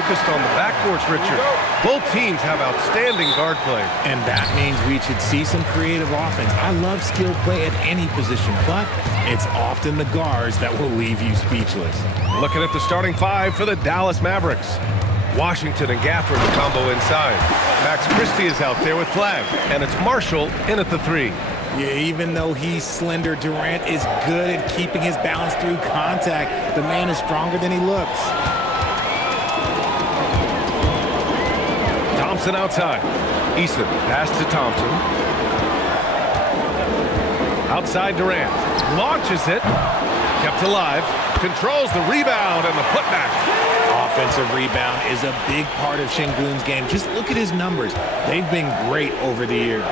focused on the backcourts, Richard. Both teams have outstanding guard play. And that means we should see some creative offense. I love skill play at any position, but it's often the guards that will leave you speechless. Looking at the starting five for the Dallas Mavericks. Washington and Gafford the combo inside. Max Christie is out there with Flagg, and it's Marshall in at the three. Yeah, even though he's slender, Durant is good at keeping his balance through contact. The man is stronger than he looks. Thompson outside. Eason pass to Thompson. Outside Durant. Launches it. Kept alive. Controls the rebound and the putback. Offensive rebound is a big part of Sengun's game. Just look at his numbers. They've been great over the years.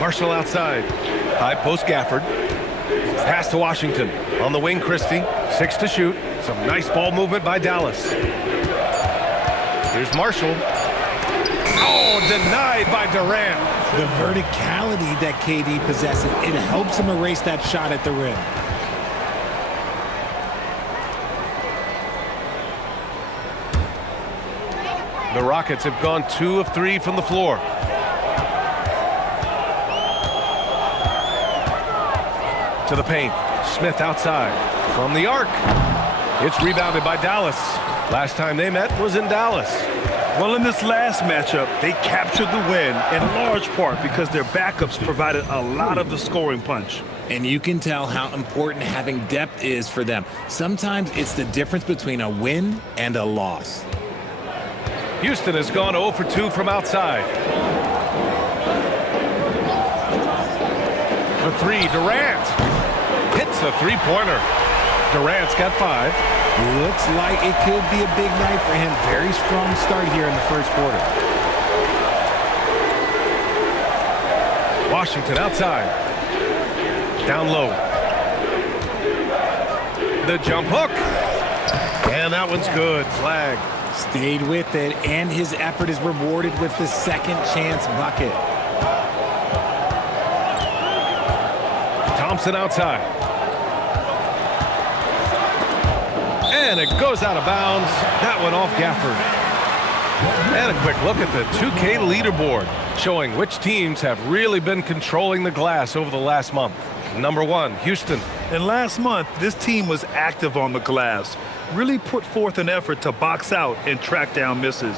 Marshall outside. High post Gafford. Pass to Washington. On the wing, Christie. 6 to shoot. Some nice ball movement by Dallas. Here's Marshall. Oh, denied by Durant. The verticality that KD possesses, it helps him erase that shot at the rim. The Rockets have gone 2 of 3 from the floor. To the paint. Smith outside. From the arc. It's rebounded by Dallas. Last time they met was in Dallas. Well, in this last matchup, they captured the win in large part because their backups provided a lot of the scoring punch. And you can tell how important having depth is for them. Sometimes it's the difference between a win and a loss. Houston has gone 0 for 2 from outside. For 3, Durant. Hits a three-pointer. Durant's got 5. Looks like it could be a big night for him. Very strong start here in the first quarter. Washington outside. Down low. The jump hook. And that one's good. Flagg. Stayed with it, and his effort is rewarded with the second chance bucket. Thompson outside. And it goes out of bounds. That one off Gafford. And a quick look at the 2K leaderboard, showing which teams have really been controlling the glass over the last month. Number 1, Houston. And last month, this team was active on the glass. Really put forth an effort to box out and track down misses.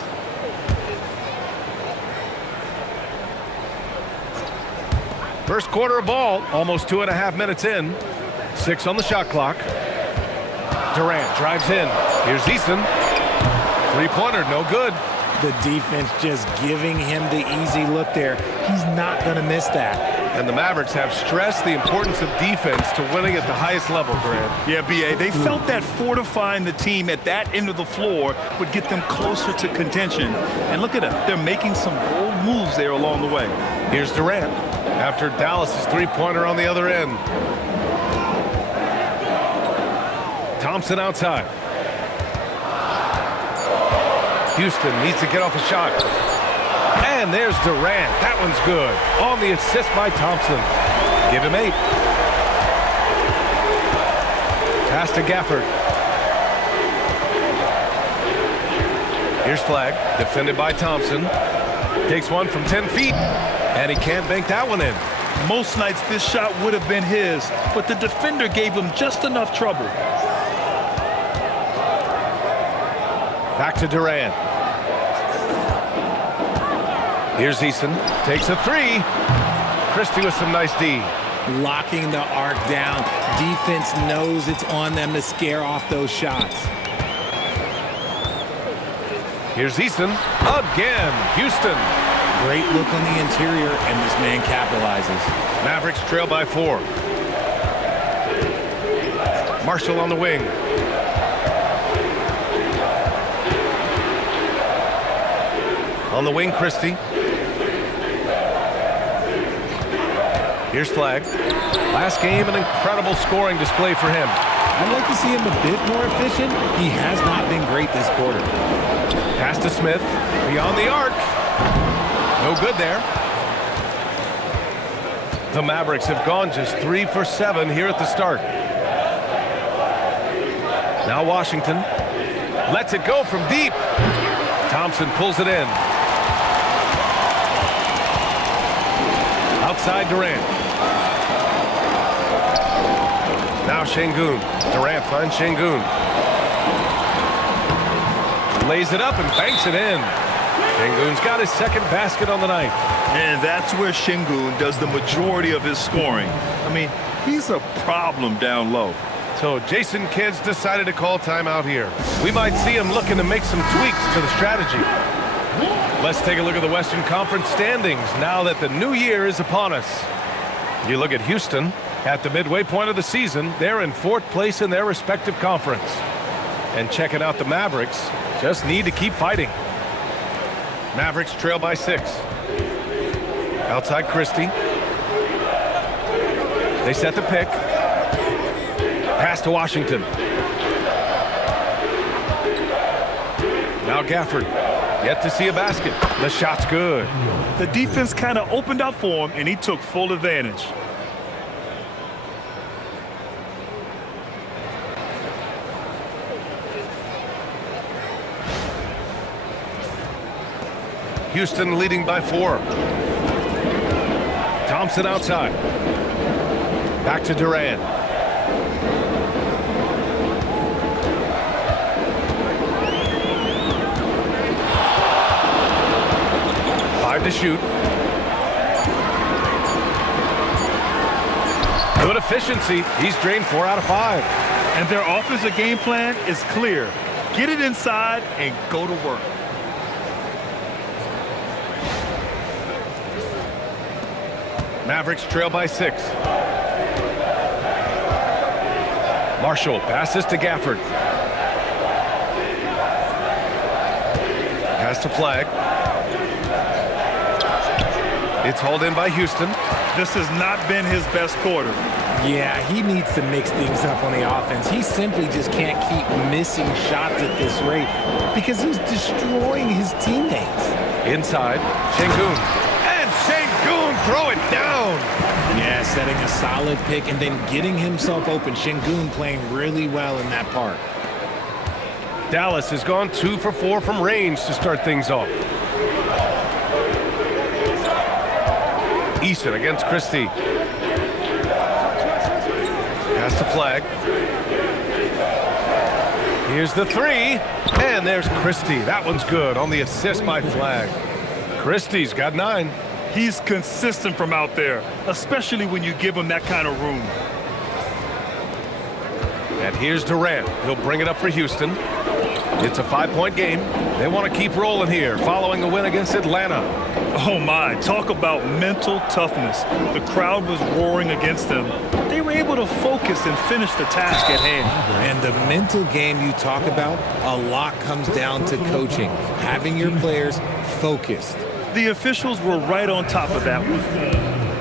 First quarter of ball, almost 2.5 minutes in. 6 on the shot clock. Durant drives in. Here's Eason. Three-pointer, no good. The defense just giving him the easy look there. He's not going to miss that. And the Mavericks have stressed the importance of defense to winning at the highest level, Grant. Yeah, B.A., they felt that fortifying the team at that end of the floor would get them closer to contention. And look at them. They're making some bold moves there along the way. Here's Durant after Dallas's three-pointer on the other end. Thompson outside. Houston needs to get off a shot. And there's Durant. That one's good. On the assist by Thompson. Give him 8. Pass to Gafford. Here's Flagg. Defended by Thompson. Takes one from 10 feet. And he can't bank that one in. Most nights this shot would have been his, but the defender gave him just enough trouble. Back to Durant. Here's Eason. Takes a 3. Christie with some nice D. Locking the arc down. Defense knows it's on them to scare off those shots. Here's Eason. Again. Houston. Great look on the interior, and this man capitalizes. Mavericks trail by 4. Marshall on the wing. On the wing, Christie. Here's Flagg. Last game, an incredible scoring display for him. I'd like to see him a bit more efficient. He has not been great this quarter. Pass to Smith. Beyond the arc. No good there. The Mavericks have gone just 3 for 7 here at the start. Now Washington lets it go from deep. Thompson pulls it in. Outside Durant. Now Sengun. Durant finds Sengun. Lays it up and banks it in. Sengun's got his second basket on the night. And that's where Sengun does the majority of his scoring. I mean, he's a problem down low. So Jason Kidd's decided to call timeout here. We might see him looking to make some tweaks to the strategy. Let's take a look at the Western Conference standings now that the new year is upon us. You look at Houston at the midway point of the season. They're in 4th place in their respective conference. And checking out the Mavericks, just need to keep fighting. Mavericks trail by 6. Outside Christie. They set the pick. Pass to Washington. Now Gafford. Yet to see a basket. The shot's good. The defense kind of opened up for him, and he took full advantage. Houston leading by 4. Thompson outside. Back to Durant. To shoot. Good efficiency. He's drained 4 out of 5. And their offensive game plan is clear. Get it inside and go to work. Mavericks trail by 6. Marshall passes to Gafford. Pass to Flagg. It's hauled in by Houston. This has not been his best quarter. Yeah, he needs to mix things up on the offense. He simply just can't keep missing shots at this rate because he's destroying his teammates. Inside, Sengun. And Sengun throw it down. Yeah, setting a solid pick and then getting himself open. Sengun playing really well in that part. Dallas has gone 2 for 4 from range to start things off. Eason against Christie. Pass to Flagg. Here's the 3. And there's Christie. That one's good on the assist by Flagg. Christie's got 9. He's consistent from out there, especially when you give him that kind of room. And here's Durant. He'll bring it up for Houston. It's a 5-point game. They want to keep rolling here following a win against Atlanta. Oh my, talk about mental toughness. The crowd was roaring against them. They were able to focus and finish the task at hand. And the mental game you talk about, a lot comes down to coaching, having your players focused. The officials were right on top of that one.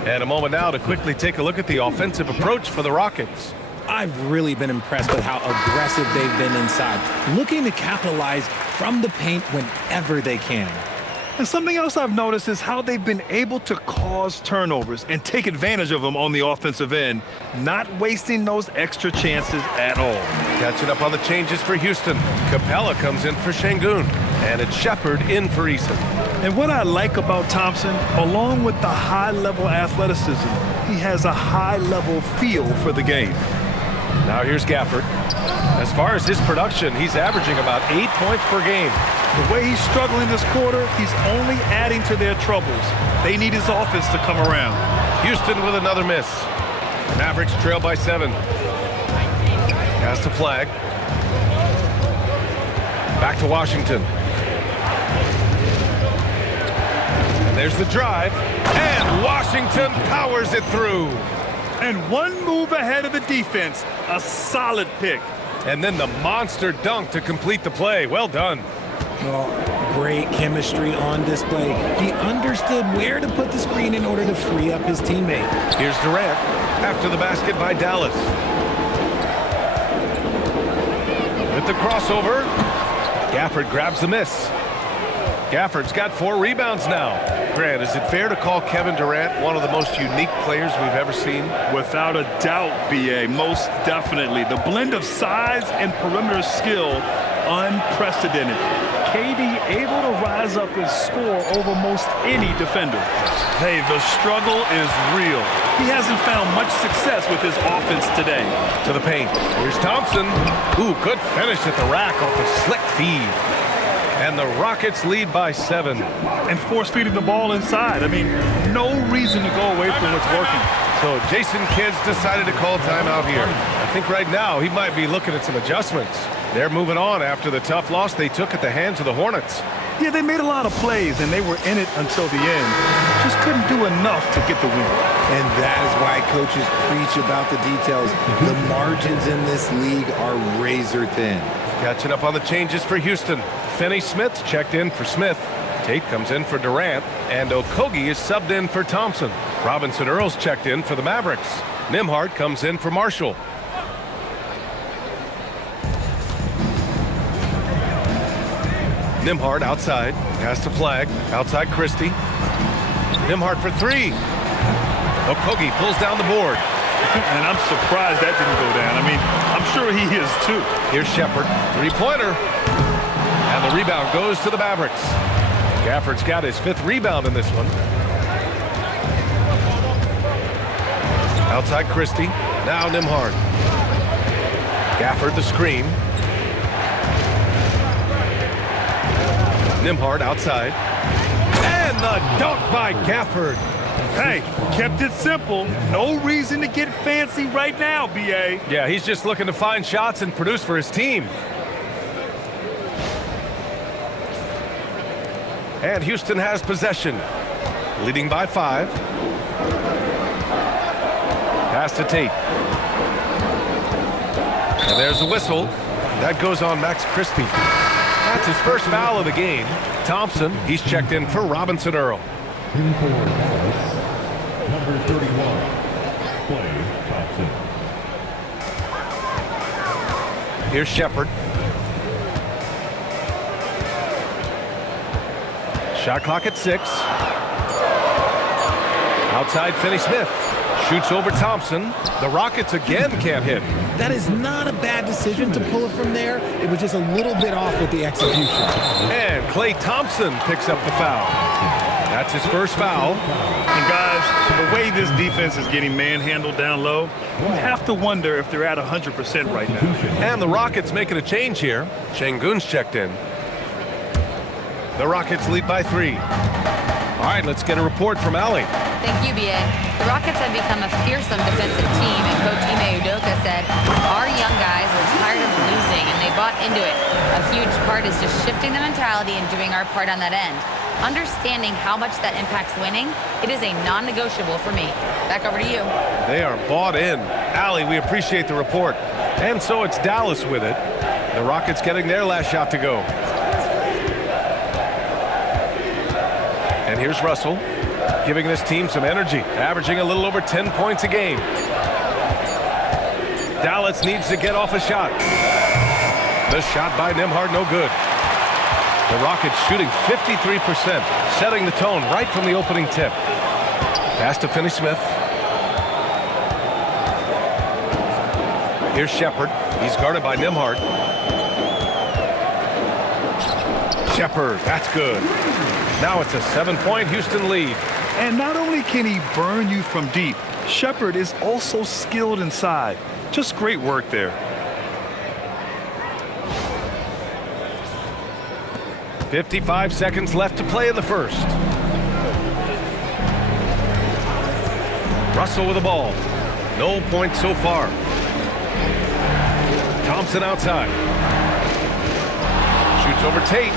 And a moment now to quickly take a look at the offensive approach for the Rockets. I've really been impressed with how aggressive they've been inside, looking to capitalize from the paint whenever they can. And something else I've noticed is how they've been able to cause turnovers and take advantage of them on the offensive end, not wasting those extra chances at all. Catching up on the changes for Houston. Capella comes in for Sengun, and it's Shepard in for Eason. And what I like about Thompson, along with the high-level athleticism, he has a high-level feel for the game. Now here's Gafford. As far as his production, he's averaging about 8 points per game. The way he's struggling this quarter, he's only adding to their troubles. They need his offense to come around. Houston with another miss. Mavericks trail by 7. Pass to Flagg. Back to Washington. And there's the drive. And Washington powers it through. And one move ahead of the defense. A solid pick. And then the monster dunk to complete the play. Well done. Well, great chemistry on display. He understood where to put the screen in order to free up his teammate. Here's Durant after the basket by Dallas. With the crossover, Gafford grabs the miss. Gafford's got 4 rebounds now. Grant, is it fair to call Kevin Durant one of the most unique players we've ever seen? Without a doubt, B.A., most definitely. The blend of size and perimeter skill, unprecedented. KD able to rise up and score over most any defender. Hey, the struggle is real. He hasn't found much success with his offense today. To the paint. Here's Thompson. Ooh, good finish at the rack off the slick feed. And the Rockets lead by 7. And force-feeding the ball inside. I mean, no reason to go away from what's working. So Jason Kidd's decided to call timeout here. I think right now he might be looking at some adjustments. They're moving on after the tough loss they took at the hands of the Hornets. Yeah, they made a lot of plays, and they were in it until the end. Just couldn't do enough to get the win. And that is why coaches preach about the details. The margins in this league are razor thin. Catching up on the changes for Houston. Finney-Smith checked in for Smith. Tate comes in for Durant. And Okogie is subbed in for Thompson. Robinson-Earl's checked in for the Mavericks. Nembhard comes in for Marshall. Nembhard outside. Pass to Flagg. Outside Christie. Nembhard for 3. Okogie pulls down the board. And I'm surprised that didn't go down. I mean, I'm sure he is too. Here's Shepherd. 3-pointer. And the rebound goes to the Mavericks. Gafford's got his 5th rebound in this one. Outside Christie. Now Nembhard. Gafford the screen. Nembhard outside. And the dunk by Gafford. Hey, kept it simple. No reason to get fancy right now, B.A. Yeah, he's just looking to find shots and produce for his team. And Houston has possession. Leading by 5. Pass to Tate. And there's the whistle. That goes on Max Christie. That's his first foul of the game. Thompson, he's checked in for Robinson-Earl. In for Dallas, number 31, Klay Thompson. Here's Shepherd. Shot clock at 6. Outside Finney-Smith. Shoots over Thompson. The Rockets again can't hit. That is not a bad decision to pull it from there. It was just a little bit off with the execution. And Klay Thompson picks up the foul. That's his first foul. And guys, the way this defense is getting manhandled down low, you have to wonder if they're at 100% right now. And the Rockets making a change here. Sengun's checked in. The Rockets lead by 3. All right, let's get a report from Allie. Thank you, B.A. The Rockets have become a fearsome defensive team, and Coach Ime Udoka said, our young guys were tired of losing, and they bought into it. A huge part is just shifting the mentality and doing our part on that end. Understanding how much that impacts winning, it is a non-negotiable for me. Back over to you. They are bought in. Allie, we appreciate the report. And so it's Dallas with it. The Rockets getting their last shot to go. And here's Russell, giving this team some energy, averaging a little over 10 points a game. Dallas needs to get off a shot. The shot by Nembhard, no good. The Rockets shooting 53%, setting the tone right from the opening tip. Pass to Finney-Smith. Here's Shepherd. He's guarded by Nembhard. Shepherd, that's good. Now it's a 7-point Houston lead. And not only can he burn you from deep, Shepherd is also skilled inside. Just great work there. 55 seconds left to play in the first. Russell with the ball. No points so far. Thompson outside. Shoots over Tate.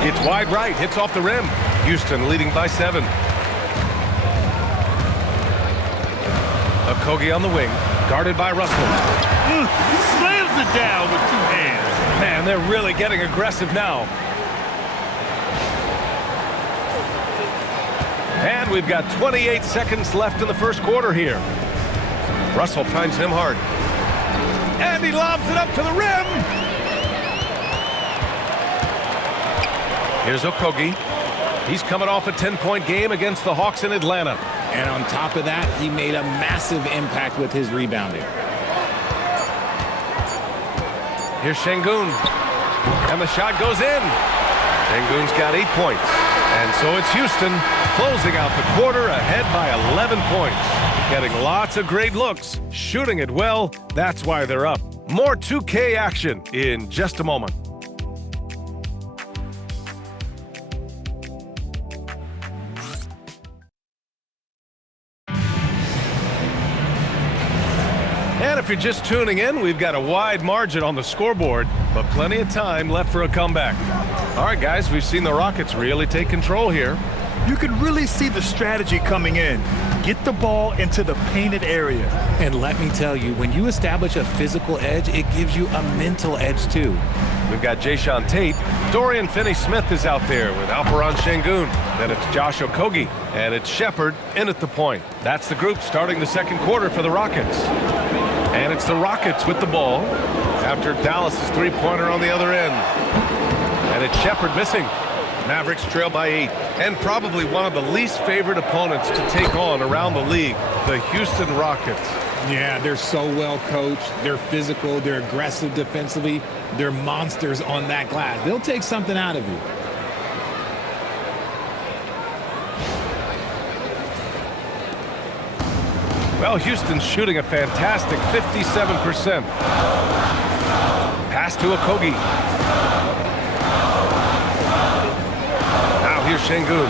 It's wide right, hits off the rim. Houston leading by 7. Okogie on the wing, guarded by Russell. Slams it down with 2 hands. Man, they're really getting aggressive now. And we've got 28 seconds left in the first quarter here. Russell finds Nembhard. And he lobs it up to the rim. Here's Okogie. He's coming off a 10-point game against the Hawks in Atlanta. And on top of that, he made a massive impact with his rebounding. Here's Sengun. And the shot goes in. Sengun's got 8 points. And so it's Houston closing out the quarter ahead by 11 points. Getting lots of great looks, shooting it well. That's why they're up. More 2K action in just a moment. And if you're just tuning in, we've got a wide margin on the scoreboard, but plenty of time left for a comeback. All right, guys, we've seen the Rockets really take control here. You can really see the strategy coming in. Get the ball into the painted area. And let me tell you, when you establish a physical edge, it gives you a mental edge too. We've got Jayshawn Tate. Dorian Finney-Smith is out there with Alperen Sengun. Then it's Josh Okogie, and it's Shepherd in at the point. That's the group starting the second quarter for the Rockets. And it's the Rockets with the ball after Dallas' three-pointer on the other end. And it's Shepherd missing. Mavericks trail by 8. And probably one of the least favorite opponents to take on around the league, the Houston Rockets. Yeah, they're so well coached. They're physical. They're aggressive defensively. They're monsters on that glass. They'll take something out of you. Well, Houston's shooting a fantastic 57%. Pass to Okogie. Now here's Sengun.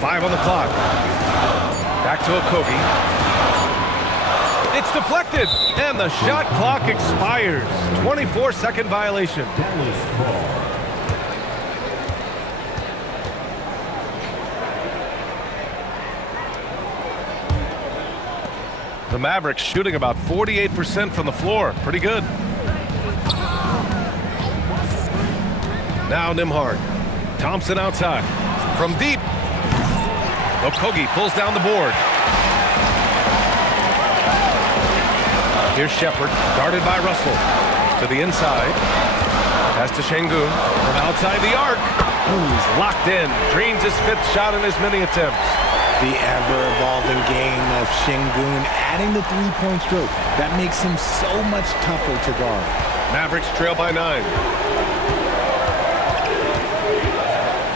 5 on the clock. Back to Okogie. It's deflected, and the shot clock expires. 24-second violation. The Mavericks shooting about 48% from the floor. Pretty good. Now Nembhard. Thompson outside. From deep. Okogie pulls down the board. Here's Shepherd, guarded by Russell. To the inside. Pass to Sengun. From outside the arc. Ooh, he's locked in. Drains his 5th shot in as many attempts. The ever-evolving game of Sengun adding the three-point stroke. That makes him so much tougher to guard. Mavericks trail by 9.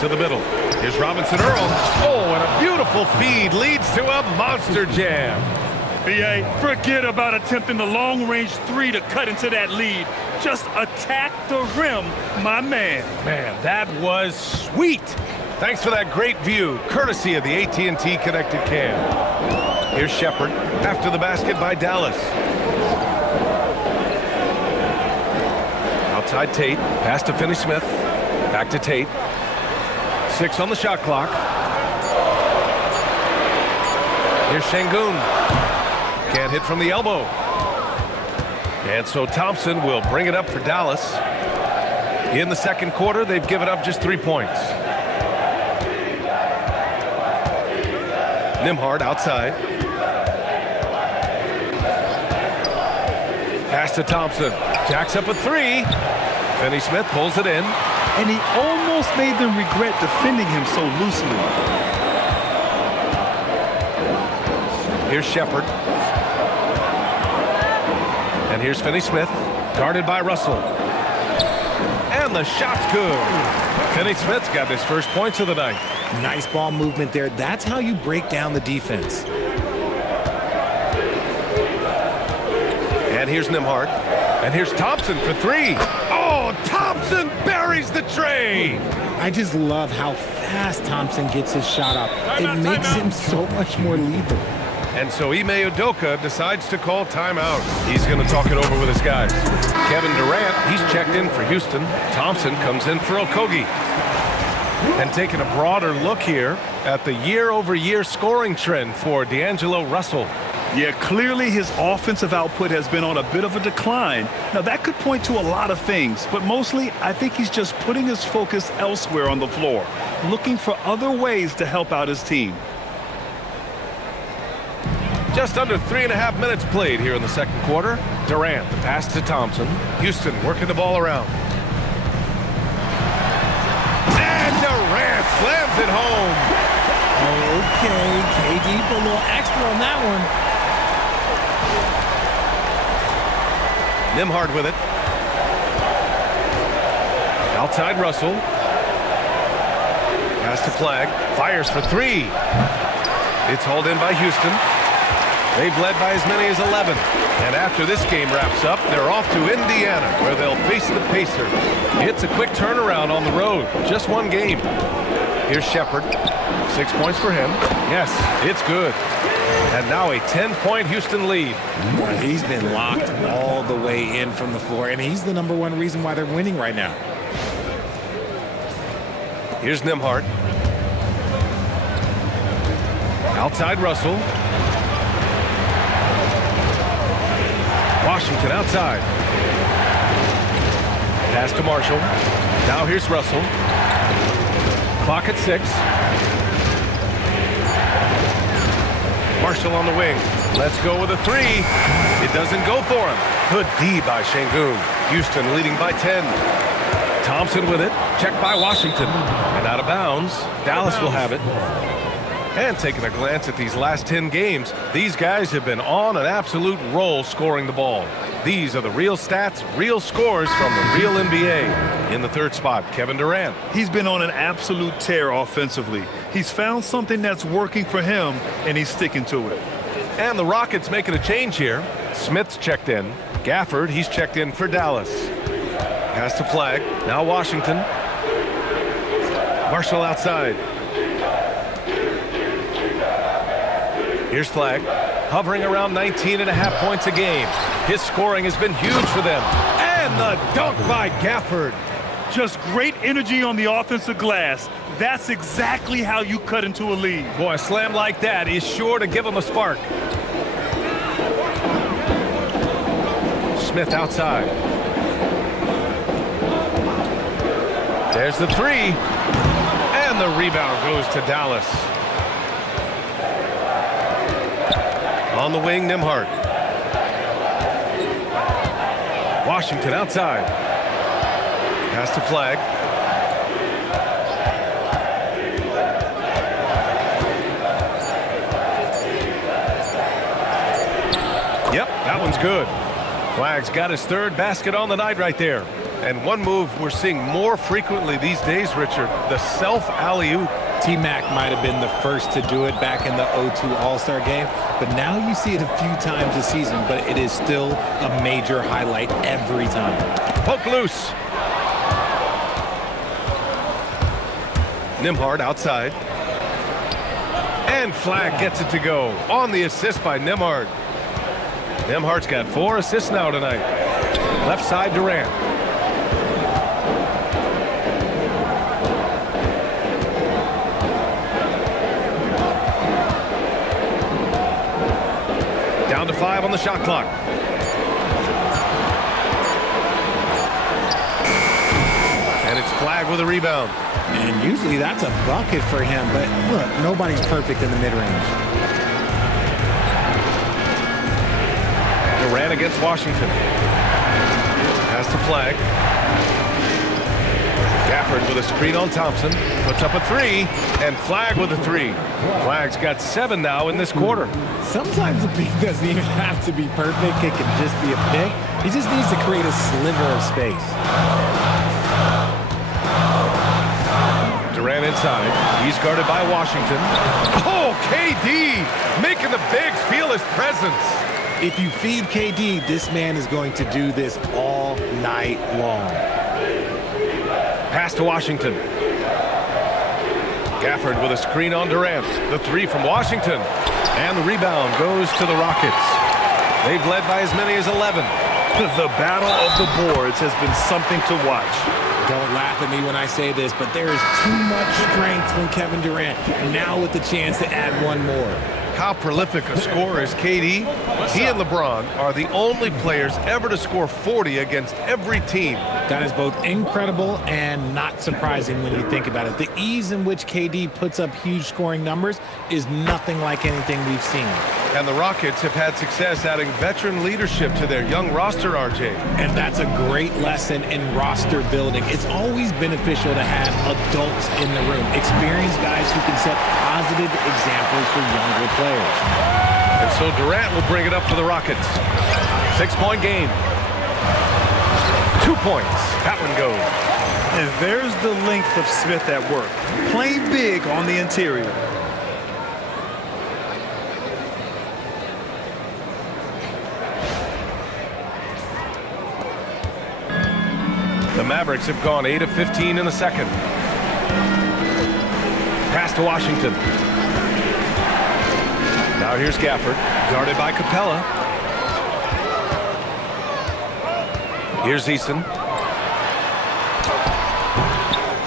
To the middle. Here's Robinson Earl. Oh, and a beautiful feed leads to a monster jam. B.A., forget about attempting the long-range 3 to cut into that lead. Just attack the rim, my man. Man, that was sweet. Thanks for that great view, courtesy of the AT&T Connected Cam. Here's Shepherd after the basket by Dallas. Outside Tate, pass to Finney-Smith. Back to Tate. 6 on the shot clock. Here's Sengun. Can't hit from the elbow. And so Thompson will bring it up for Dallas. In the second quarter, they've given up just 3 points. Nembhard outside. Pass to Thompson. Jacks up a 3. Finney-Smith pulls it in. And he almost made them regret defending him so loosely. Here's Shepherd. And here's Finney-Smith, guarded by Russell. And the shot's good. Finney-Smith's got his first points of the night. Nice ball movement there. That's how you break down the defense. And here's Nembhard. And here's Thompson for 3. Oh, Thompson buries the tray. I just love how fast Thompson gets his shot up. It makes him so much more lethal. And so Ime Udoka decides to call timeout. He's going to talk it over with his guys. Kevin Durant, he's checked in for Houston. Thompson comes in for Okogie. And taking a broader look here at the year-over-year scoring trend for D'Angelo Russell. Yeah, clearly his offensive output has been on a bit of a decline. Now, that could point to a lot of things, but mostly I think he's just putting his focus elsewhere on the floor, looking for other ways to help out his team. Just under 3.5 minutes played here in the second quarter. Durant, the pass to Thompson. Houston working the ball around. Durant slams it home. Okay, KD put a little extra on that one. Nembhard with it. Outside Russell. Pass to Flagg. Fires for three. It's hauled in by Houston. They've led by as many as 11. And after this game wraps up, they're off to Indiana, where they'll face the Pacers. It's a quick turnaround on the road. Just one game. Here's Shepherd. 6 points for him. Yes, it's good. And now a 10-point Houston lead. Boy, he's been locked all the way in from the floor, and he's the #1 reason why they're winning right now. Here's Nembhard. Outside Russell. Washington outside. Pass to Marshall. Now here's Russell. Clock at 6. Marshall on the wing. Let's go with a three. It doesn't go for him. Good D by Sengun. Houston leading by 10. Thompson with it. Checked by Washington. And out of bounds. Dallas will have it. And taking a glance at these last 10 games, these guys have been on an absolute roll scoring the ball. These are the real stats, real scores from the real NBA. In the third spot, Kevin Durant. He's been on an absolute tear offensively. He's found something that's working for him, and he's sticking to it. And the Rockets making a change here. Smith's checked in. Gafford, he's checked in for Dallas. Pass to Flagg. Now Washington. Marshall outside. Here's Flagg, hovering around 19.5 points a game. His scoring has been huge for them. And the dunk by Gafford. Just great energy on the offensive glass. That's exactly how you cut into a lead. Boy, a slam like that is sure to give him a spark. Smith outside. There's the three. And the rebound goes to Dallas. On the wing, Nembhard. Washington outside. Pass to Flagg. Yep, that one's good. Flagg's got his third basket on the night right there. And one move we're seeing more frequently these days, Richard, the self alley-oop. T-Mac might have been the first to do it back in the 02 All-Star game, but now you see it a few times this season, but it is still a major highlight every time. Poke loose. Nembhard outside. And Flagg gets it to go on the assist by Nembhard. Nembhard's got 4 assists now tonight. Left side, Durant. Down to 5 on the shot clock. And it's Flagg with a rebound. And usually that's a bucket for him, but look, nobody's perfect in the mid-range. Durant against Washington. Pass to Flagg. Gafford with a screen on Thompson. Puts up a three. And Flagg with a three. Flagg's got 7 now in this quarter. Sometimes a pick doesn't even have to be perfect. It can just be a pick. He just needs to create a sliver of space. Durant inside. He's guarded by Washington. Oh, KD making the Bigs feel his presence. If you feed KD, this man is going to do this all night long. Pass to Washington. Gafford with a screen on Durant. The three from Washington. And the rebound goes to the Rockets. They've led by as many as 11. The battle of the boards has been something to watch. Don't laugh at me when I say this, but there is too much strength from Kevin Durant. Now with the chance to add one more. How prolific a scorer is KD? He and LeBron are the only players ever to score 40 against every team. That is both incredible and not surprising when you think about it. The ease in which KD puts up huge scoring numbers is nothing like anything we've seen. And the Rockets have had success adding veteran leadership to their young roster, RJ. And that's a great lesson in roster building. It's always beneficial to have adults in the room, experienced guys who can set positive examples for younger players. And so Durant will bring it up for the Rockets. 6-point game. 2 points. That one goes. And there's the length of Smith at work. Playing big on the interior. The Mavericks have gone 8 of 15 in the second. Pass to Washington. Now here's Gafford, guarded by Capella. Here's Eason.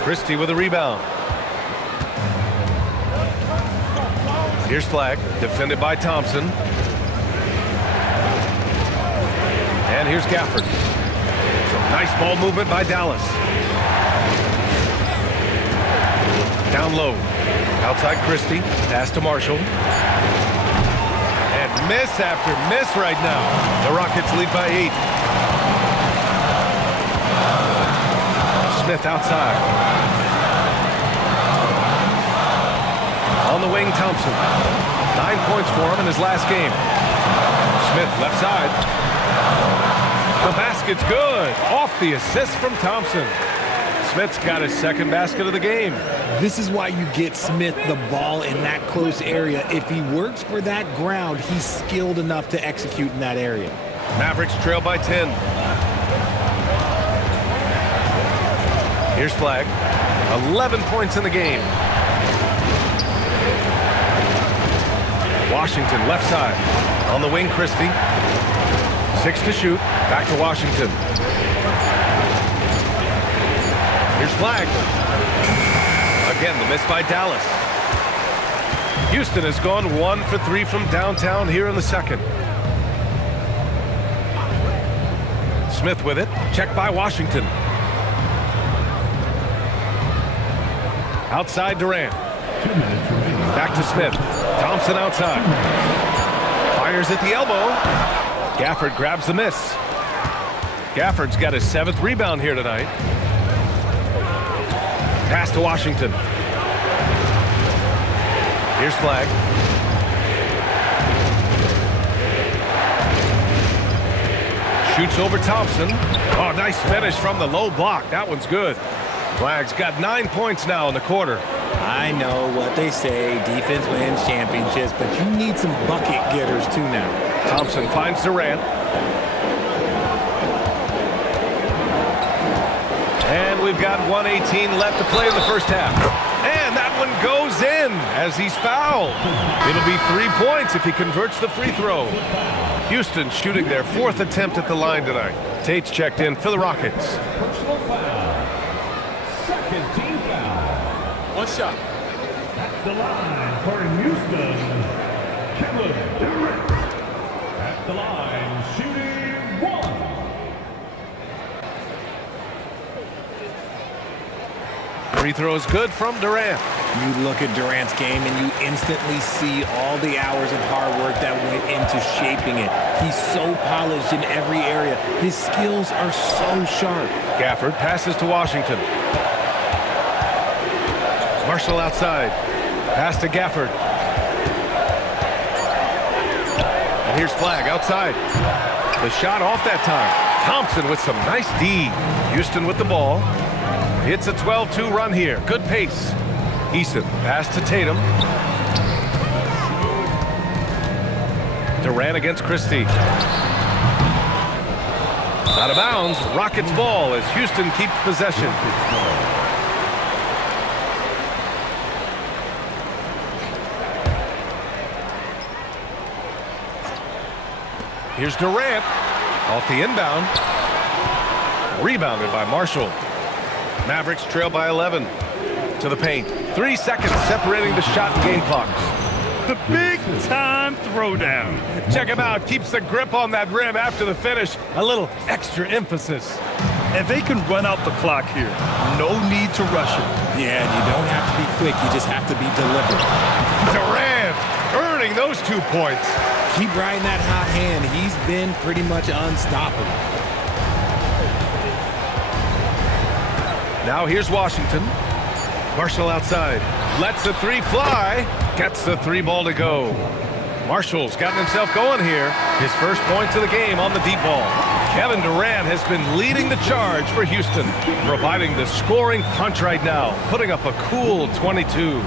Christie with a rebound. Here's Flagg, defended by Thompson. And here's Gafford. Some nice ball movement by Dallas. Down low. Outside Christie. Pass to Marshall. And miss after miss right now. The Rockets lead by 8. Smith outside. On the wing, Thompson. 9 points for him in his last game. Smith left side. The basket's good. Off the assist from Thompson. Smith's got his second basket of the game. This is why you get Smith the ball in that close area. If he works for that ground, he's skilled enough to execute in that area. Mavericks trail by 10. Here's Flagg. 11 points in the game. Washington left side. On the wing, Christie. 6 to shoot. Back to Washington. Here's Flagg. Again, the miss by Dallas. Houston has gone 1 for 3 from downtown here in the second. Smith with it. Checked by Washington. Outside Durant. Back to Smith. Thompson outside. Fires at the elbow. Gafford grabs the miss. Gafford's got his 7th rebound here tonight. Pass to Washington. Here's Flagg. Shoots over Thompson. Oh, nice finish from the low block. That one's good. Flagg's got 9 points now in the quarter. I know what they say, defense wins championships, but you need some bucket getters too now. Thompson finds Durant. And we've got 1:18 left to play in the first half. And that one goes in as he's fouled. It'll be 3 points if he converts the free throw. Houston shooting their 4th attempt at the line tonight. Tate's checked in for the Rockets. Personal foul. Second team foul. One shot. At the line for Houston, Kevin Durant. At the line, shooting 1. Free throw is good from Durant. You look at Durant's game and you instantly see all the hours of hard work that went into shaping it. He's so polished in every area. His skills are so sharp. Gafford passes to Washington. Marshall outside. Pass to Gafford. And here's Flagg outside. The shot off that time. Thompson with some nice D. Houston with the ball. It's a 12-2 run here. Good pace. Eason, pass to Tatum. Durant against Christie. Out of bounds. Rockets ball as Houston keeps possession. Here's Durant. Off the inbound. Rebounded by Marshall. Mavericks trail by 11. To the paint. 3 seconds separating the shot and game clocks. Big time throwdown. Check him out. Keeps the grip on that rim after the finish. A little extra emphasis. And they can run out the clock here. No need to rush it. Yeah, you don't have to be quick. You just have to be deliberate. Durant earning those 2 points. Keep riding that hot hand. He's been pretty much unstoppable. Now here's Washington. Marshall outside. Lets the three fly. Gets the three ball to go. Marshall's gotten himself going here. His first points of the game on the deep ball. Kevin Durant has been leading the charge for Houston, providing the scoring punch right now, putting up a cool 22. All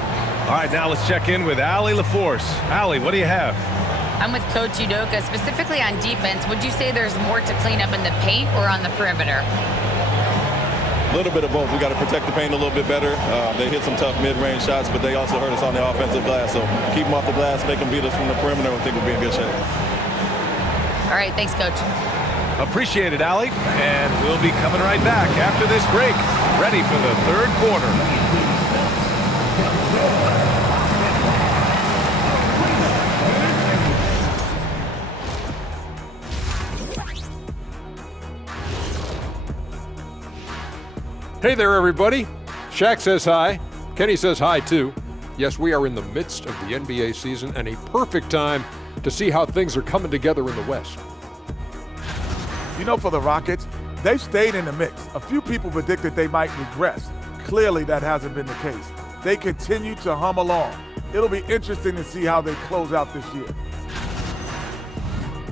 right, now let's check in with Allie LaForce. Allie, what do you have? I'm with Coach Udoka. Specifically on defense, would you say there's more to clean up in the paint or on the perimeter? A little bit of both. We got to protect the paint a little bit better. They hit some tough mid-range shots, but they also hurt us on the offensive glass. So keep them off the glass, make them beat us from the perimeter. I think we'll be in good shape. All right, thanks, Coach. Appreciate it, Allie. And we'll be coming right back after this break, ready for the third quarter. Hey there, everybody. Shaq says hi. Kenny says hi, too. Yes, we are in the midst of the NBA season and a perfect time to see how things are coming together in the West. You know, for the Rockets, they've stayed in the mix. A few people predicted they might regress. Clearly, that hasn't been the case. They continue to hum along. It'll be interesting to see how they close out this year.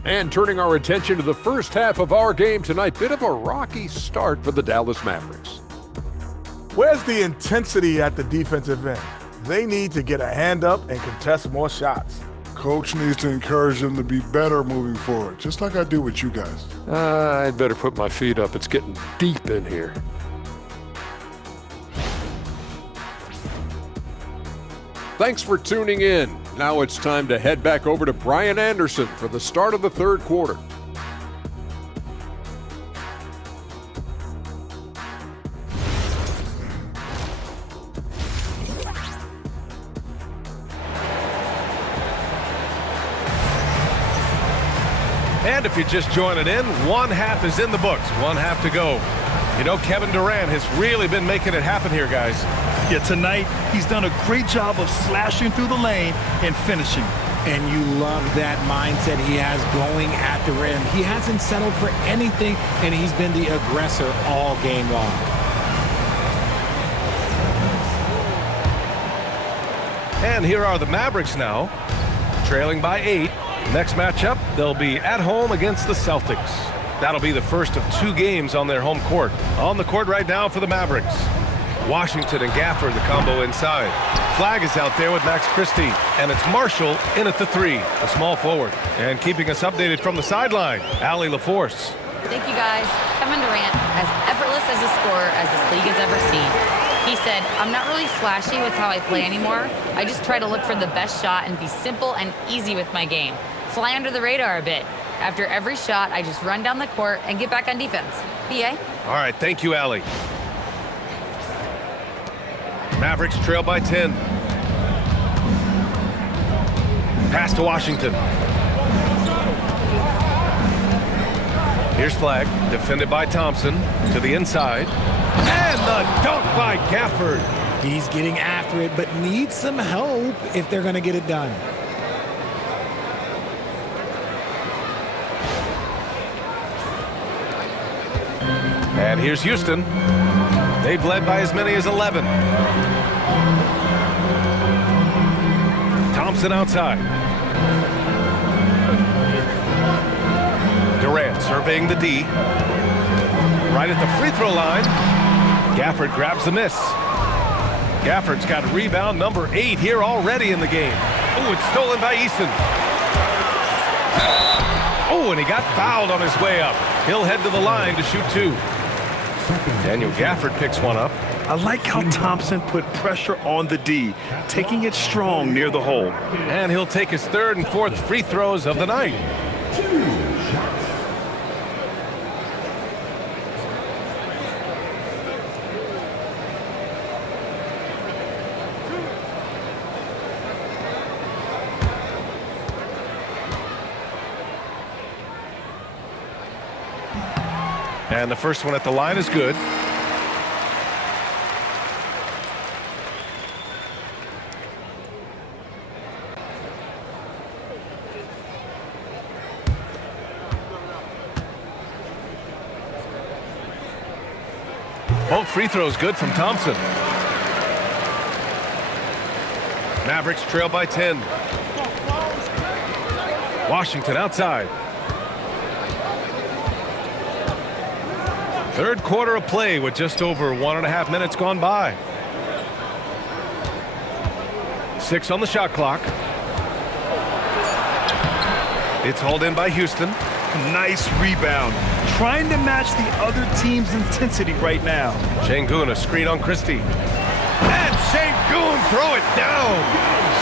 And turning our attention to the first half of our game tonight, bit of a rocky start for the Dallas Mavericks. Where's the intensity at the defensive end? They need to get a hand up and contest more shots. Coach needs to encourage them to be better moving forward, just like I do with you guys. I'd better put my feet up. It's getting deep in here. Thanks for tuning in. Now it's time to head back over to Brian Anderson for the start of the third quarter. And if you're just joining in, one half is in the books, one half to go. You know, Kevin Durant has really been making it happen here, guys. Yeah, tonight he's done a great job of slashing through the lane and finishing. And you love that mindset he has going at the rim. He hasn't settled for anything, and he's been the aggressor all game long. And here are the Mavericks now, trailing by 8. Next matchup, they'll be at home against the Celtics. That'll be the first of 2 games on their home court. On the court right now for the Mavericks, Washington and Gafford, the combo inside. Flagg is out there with Max Christie, and it's Marshall in at the 3, a small forward. And keeping us updated from the sideline, Allie LaForce. Thank you, guys. Kevin Durant, as effortless as a scorer as this league has ever seen. He said, I'm not really flashy with how I play anymore. I just try to look for the best shot and be simple and easy with my game. Fly under the radar a bit. After every shot, I just run down the court and get back on defense. BA? All right, thank you, Allie. Mavericks trail by 10. Pass to Washington. Here's Flagg, defended by Thompson, to the inside. And the dunk by Gafford. He's getting after it, but needs some help if they're going to get it done. And here's Houston. They've led by as many as 11. Thompson outside. Durant surveying the D. Right at the free throw line. Gafford grabs the miss. Gafford's got rebound number 8 here already in the game. Oh, it's stolen by Eason. Oh, and he got fouled on his way up. He'll head to the line to shoot 2. Daniel Gafford picks one up. I like how Thompson put pressure on the D, taking it strong near the hole. And he'll take his 3rd and 4th free throws of the night. And the first one at the line is good. Both free throws good from Thompson. Mavericks trail by 10. Washington outside. Third quarter of play with just over 1.5 minutes gone by. 6 on the shot clock. It's hauled in by Houston. Nice rebound. Trying to match the other team's intensity right now. Sengun, a screen on Christie. And Sengun throw it down.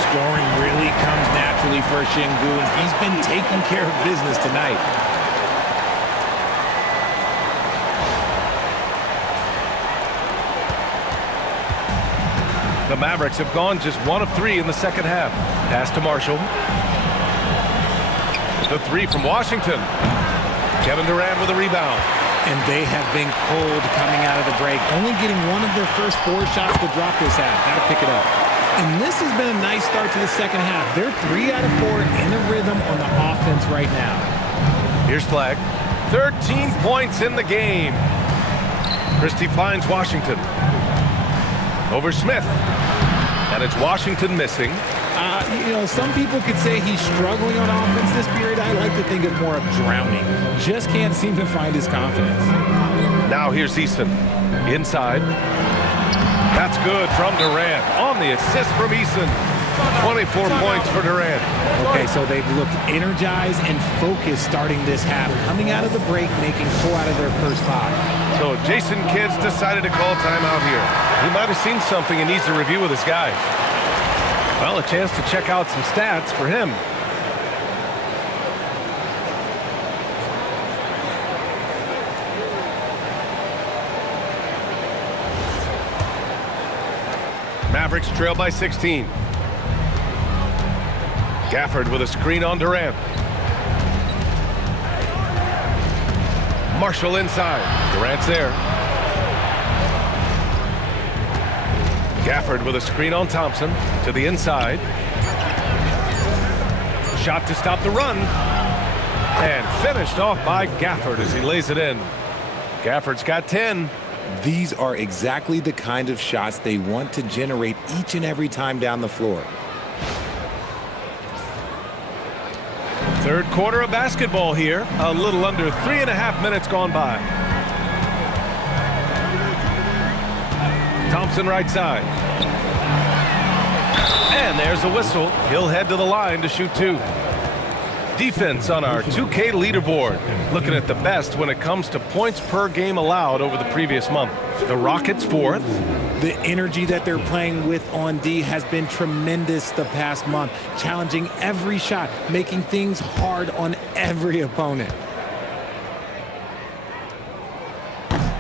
Scoring really comes naturally for Sengun. He's been taking care of business tonight. The Mavericks have gone just 1 of 3 in the second half. Pass to Marshall. The 3 from Washington. Kevin Durant with a rebound. And they have been cold coming out of the break. Only getting one of their first 4 shots to drop this half. Got to pick it up. And this has been a nice start to the second half. They're 3 out of 4 in a rhythm on the offense right now. Here's Flagg. 13 points in the game. Christie finds Washington. Over Smith. And it's Washington missing. Some people could say he's struggling on offense this period. I like to think of more of drowning. Just can't seem to find his confidence. Now here's Easton. Inside. That's good from Durant. On the assist from Easton. 24 points for Durant. Okay, so they've looked energized and focused starting this half. Coming out of the break, making 4 out of their first 5. So Jason Kidd's decided to call timeout here. He might have seen something and needs to review with his guys. Well, a chance to check out some stats for him. Mavericks trail by 16. Gafford with a screen on Durant. Marshall inside. Durant's there. Gafford with a screen on Thompson to the inside. Shot to stop the run. And finished off by Gafford as he lays it in. Gafford's got 10. These are exactly the kind of shots they want to generate each and every time down the floor. Third quarter of basketball here. A little under 3.5 minutes gone by. Thompson right side. And there's a whistle. He'll head to the line to shoot 2. Defense on our 2K leaderboard. Looking at the best when it comes to points per game allowed over the previous month. The Rockets 4th. The energy that they're playing with on D has been tremendous the past month. Challenging every shot, making things hard on every opponent.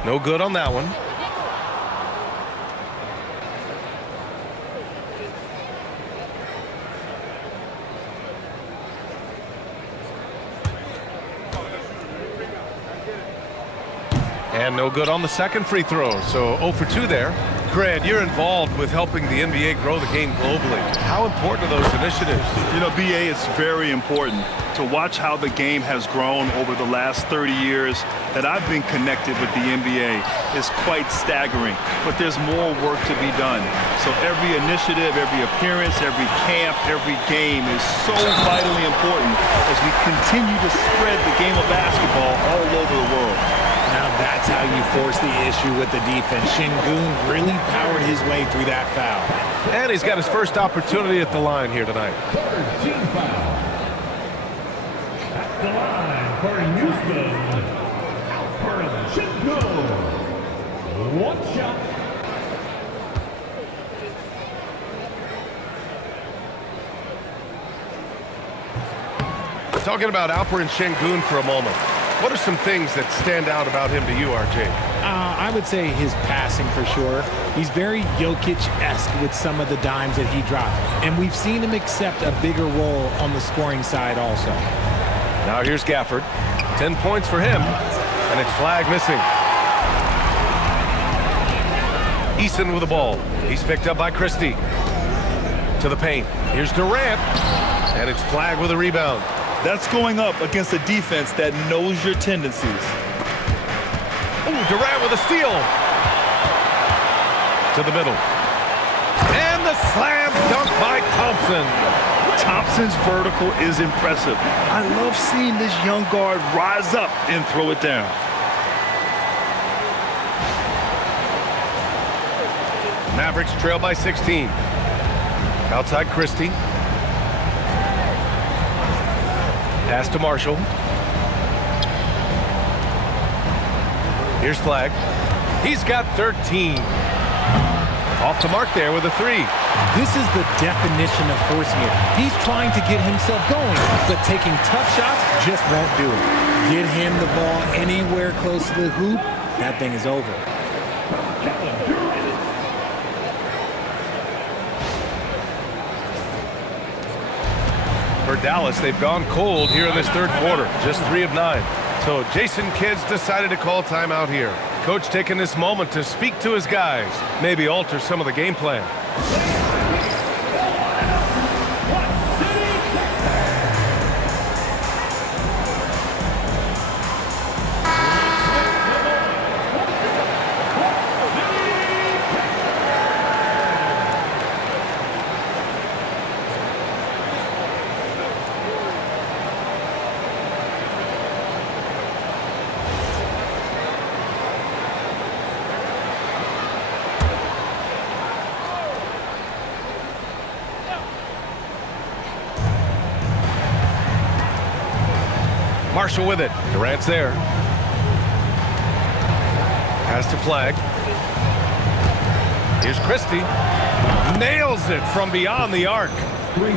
No good on that one. And no good on the second free throw, so 0 for 2 there. Grant, you're involved with helping the NBA grow the game globally. How important are those initiatives? You know, BA, it's very important to watch how the game has grown over the last 30 years that I've been connected with the NBA. Is quite staggering, but there's more work to be done. So every initiative, every appearance, every camp, every game is so vitally important as we continue to spread the game of basketball all over the world. Now that's how you force the issue with the defense. Sengun really powered his way through that foul. And he's got his first opportunity at the line here tonight. Third team foul. At the line for Houston, Alperen Sengun. 1 shot. Talking about Alperen Sengun for a moment. What are some things that stand out about him to you, RJ? I would say his passing for sure. He's very Jokic-esque with some of the dimes that he dropped. And we've seen him accept a bigger role on the scoring side also. Now here's Gafford. 10 points for him. And it's Flagg missing. Eason with the ball. He's picked up by Christie. To the paint. Here's Durant. And it's Flagg with a rebound. That's going up against a defense that knows your tendencies. Ooh, Durant with a steal. To the middle. And the slam dunk by Thompson. Thompson's vertical is impressive. I love seeing this young guard rise up and throw it down. Mavericks trail by 16. Outside Christie. Pass to Marshall. Here's Flagg. He's got 13. Off the mark there with a 3. This is the definition of forcing it. He's trying to get himself going, but taking tough shots just won't do it. Get him the ball anywhere close to the hoop, that thing is over. For Dallas, they've gone cold here in this third quarter. Just 3 of 9. So Jason Kidd's decided to call timeout here. Coach taking this moment to speak to his guys, maybe alter some of the game plan. Marshall with it. Durant's there. Pass to Flagg. Here's Christie. Nails it from beyond the arc.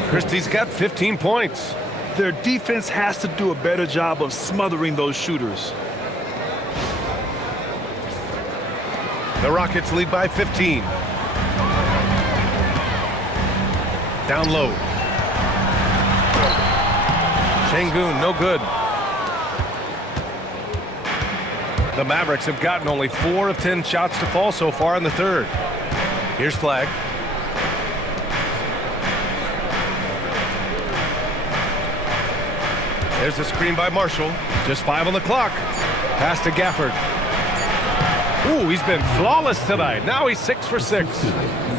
Christie's got 15 points. Their defense has to do a better job of smothering those shooters. The Rockets lead by 15. Down low. Sengun, no good. The Mavericks have gotten only 4 of 10 shots to fall so far in the third. Here's Flagg. There's a screen by Marshall. Just 5 on the clock. Pass to Gafford. Ooh, he's been flawless tonight. Now he's 6 for 6.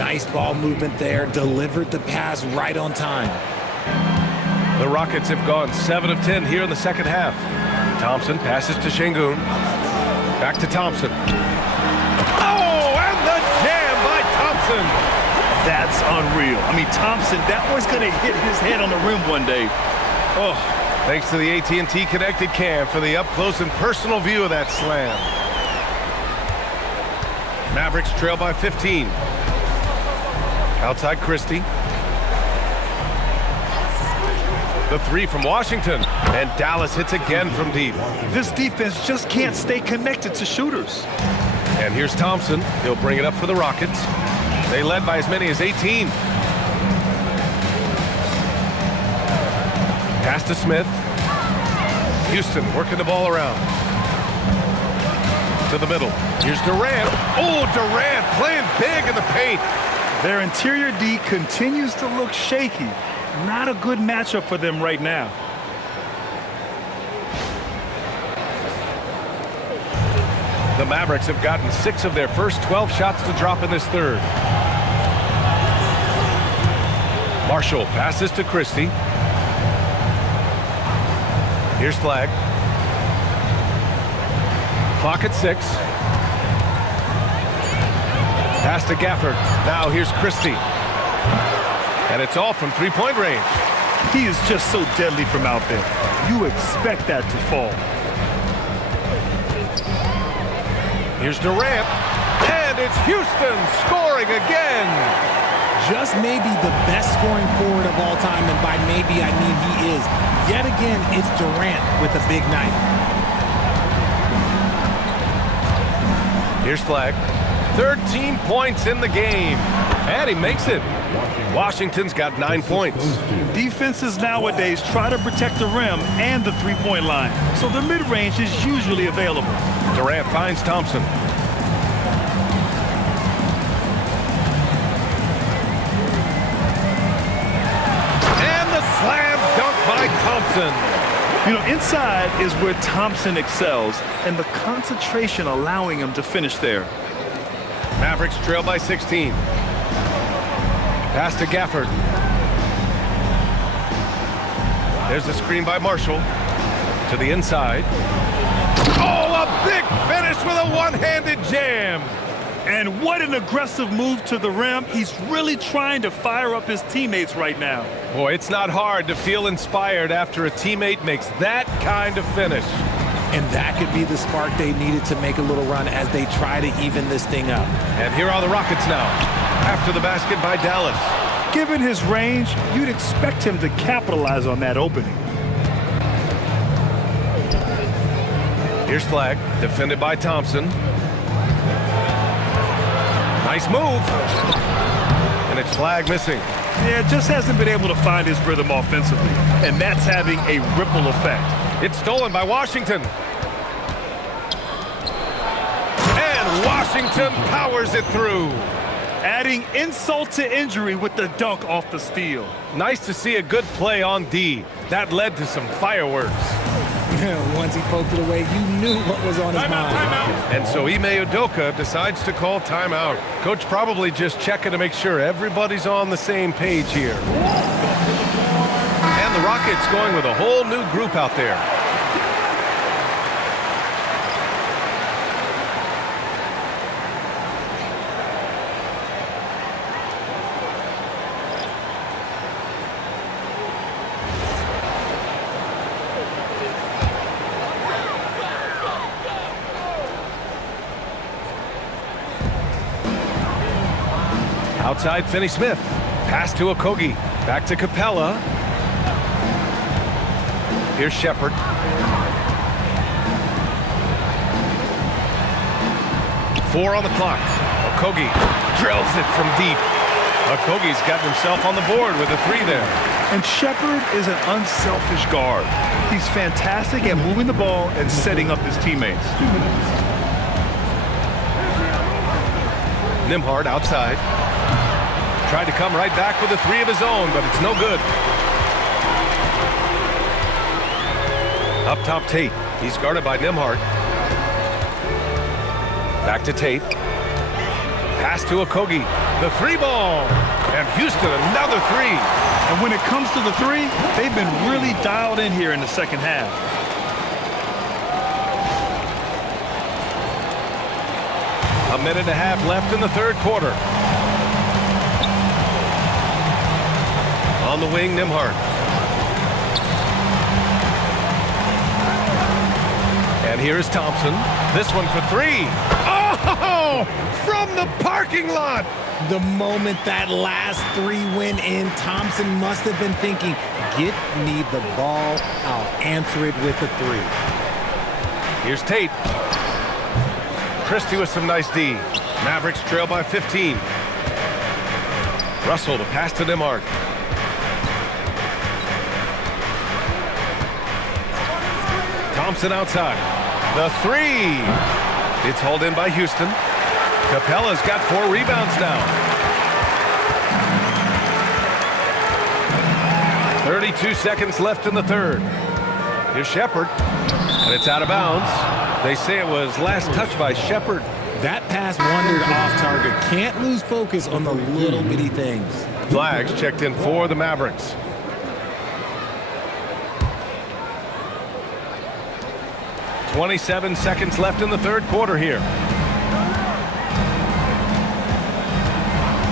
Nice ball movement there. Delivered the pass right on time. The Rockets have gone 7 of 10 here in the second half. Thompson passes to Sengun. Back to Thompson. Oh, and the jam by Thompson. That's unreal. I mean, Thompson, that one's going to hit his head on the rim one day. Oh. Thanks to the AT&T Connected Cam for the up-close and personal view of that slam. Mavericks trail by 15. Outside Christie. The 3 from Washington. And Dallas hits again from deep. This defense just can't stay connected to shooters. And here's Thompson. He'll bring it up for the Rockets. They led by as many as 18. Pass to Smith. Houston working the ball around. To the middle. Here's Durant. Oh, Durant playing big in the paint. Their interior D continues to look shaky. Not a good matchup for them right now. The Mavericks have gotten 6 of their first 12 shots to drop in this third. Marshall passes to Christie. Here's Flagg. Clock at 6. Pass to Gafford. Now here's Christie. And it's all from three-point range. He is just so deadly from out there. You expect that to fall. Here's Durant. And it's Houston scoring again. Just maybe the best scoring forward of all time, and by maybe I mean he is. Yet again, it's Durant with a big night. Here's Flagg. 13 points in the game. And he makes it. Washington's got 9 points. Defenses nowadays try to protect the rim and the three-point line, so the mid-range is usually available. Durant finds Thompson. And the slam dunk by Thompson. You know, inside is where Thompson excels, and the concentration allowing him to finish there. Mavericks trail by 16. Pass to Gafford. There's a screen by Marshall. To the inside. Oh, a big finish with a one-handed jam. And what an aggressive move to the rim. He's really trying to fire up his teammates right now. Boy, it's not hard to feel inspired after a teammate makes that kind of finish. And that could be the spark they needed to make a little run as they try to even this thing up. And here are the Rockets now. After the basket by Dallas. Given his range, you'd expect him to capitalize on that opening. Here's Flagg, defended by Thompson. Nice move. And it's Flagg missing. Yeah, just hasn't been able to find his rhythm offensively. And that's having a ripple effect. It's stolen by Washington. And Washington powers it through. Adding insult to injury with the dunk off the steal. Nice to see a good play on D. That led to some fireworks. Once he poked it away, you knew what was on his mind. And so Ime Udoka decides to call timeout. Coach probably just checking to make sure everybody's on the same page here. And the Rockets going with a whole new group out there. Outside, Finney-Smith. Pass to Okogie. Back to Capella. Here's Shepherd. Four on the clock. Okogie drills it from deep. Okogie's got himself on the board with a three there. And Shepherd is an unselfish guard. He's fantastic at moving the ball and setting up his teammates. Nembhard outside. Tried to come right back with a three of his own, but it's no good. Up top, Tate. He's guarded by Nembhard. Back to Tate. Pass to Okogie. The three ball. And Houston, another three. And when it comes to the three, they've been really dialed in here in the second half. A minute and a half left in the third quarter. On the wing, Nembhard. And here's Thompson. This one for three. Oh, from the parking lot. The moment that last three went in, Thompson must have been thinking, get me the ball, I'll answer it with a three. Here's Tate. Christie with some nice D. Mavericks trail by 15. Russell to pass to Nembhard. Thompson outside. The three. It's hauled in by Houston. Capella's got 4 rebounds now. 32 seconds left in the third. Here's Shepherd. And it's out of bounds. They say it was last touch by Shepherd. That pass wandered off target. Can't lose focus on the little bitty things. Flags checked in for the Mavericks. .27 seconds left in the third quarter here.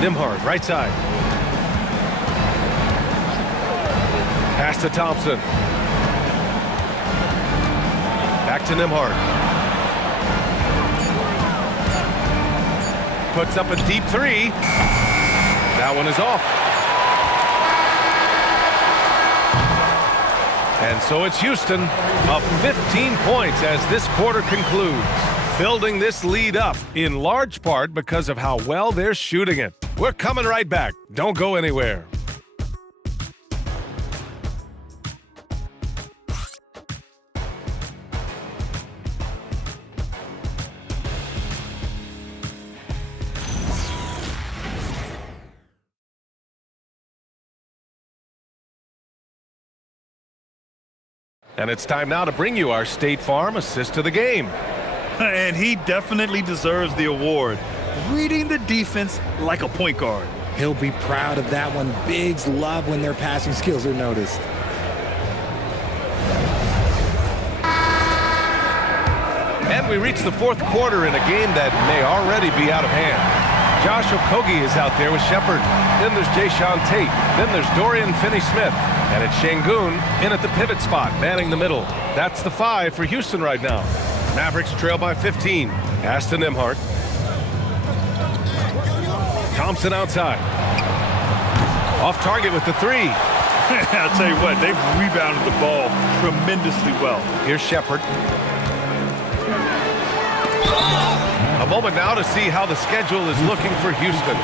Nembhard, right side. Pass to Thompson. Back to Nembhard. Puts up a deep three. That one is off. And so it's Houston up 15 points as this quarter concludes, building this lead up in large part because of how well they're shooting it. We're coming right back. Don't go anywhere. And it's time now to bring you our State Farm assist to the game. And he definitely deserves the award. Reading the defense like a point guard. He'll be proud of that one. Bigs love when their passing skills are noticed. And we reach the fourth quarter in a game that may already be out of hand. Josh Okogie is out there with Shepard. Then there's Jayshawn Tate. Then there's Dorian Finney-Smith. And it's Sengun in at the pivot spot, manning the middle. That's the 5 for Houston right now. Mavericks trail by 15. Pass to Nembhard. Thompson outside. Off target with the 3. I'll tell you what, they've rebounded the ball tremendously well. Here's Shepard. A moment now to see how the schedule is looking for Houston.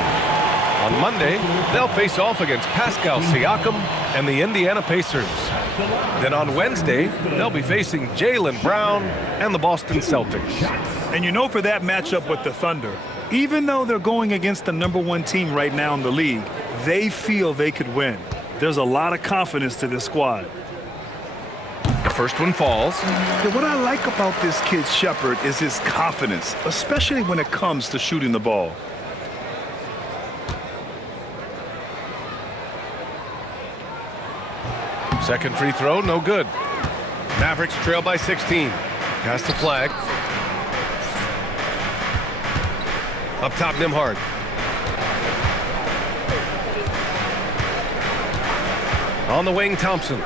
On Monday, they'll face off against Pascal Siakam and the Indiana Pacers. Then on Wednesday, they'll be facing Jaylen Brown and the Boston Celtics. And you know, for that matchup with the Thunder, even though they're going against the #1 team right now in the league, they feel they could win. There's a lot of confidence to this squad. The first one falls. What I like about this kid Shepard is his confidence, especially when it comes to shooting the ball. Second free throw, no good. Mavericks trail by 16. Pass to Flagg. Up top, Nembhard. On the wing, Thompson.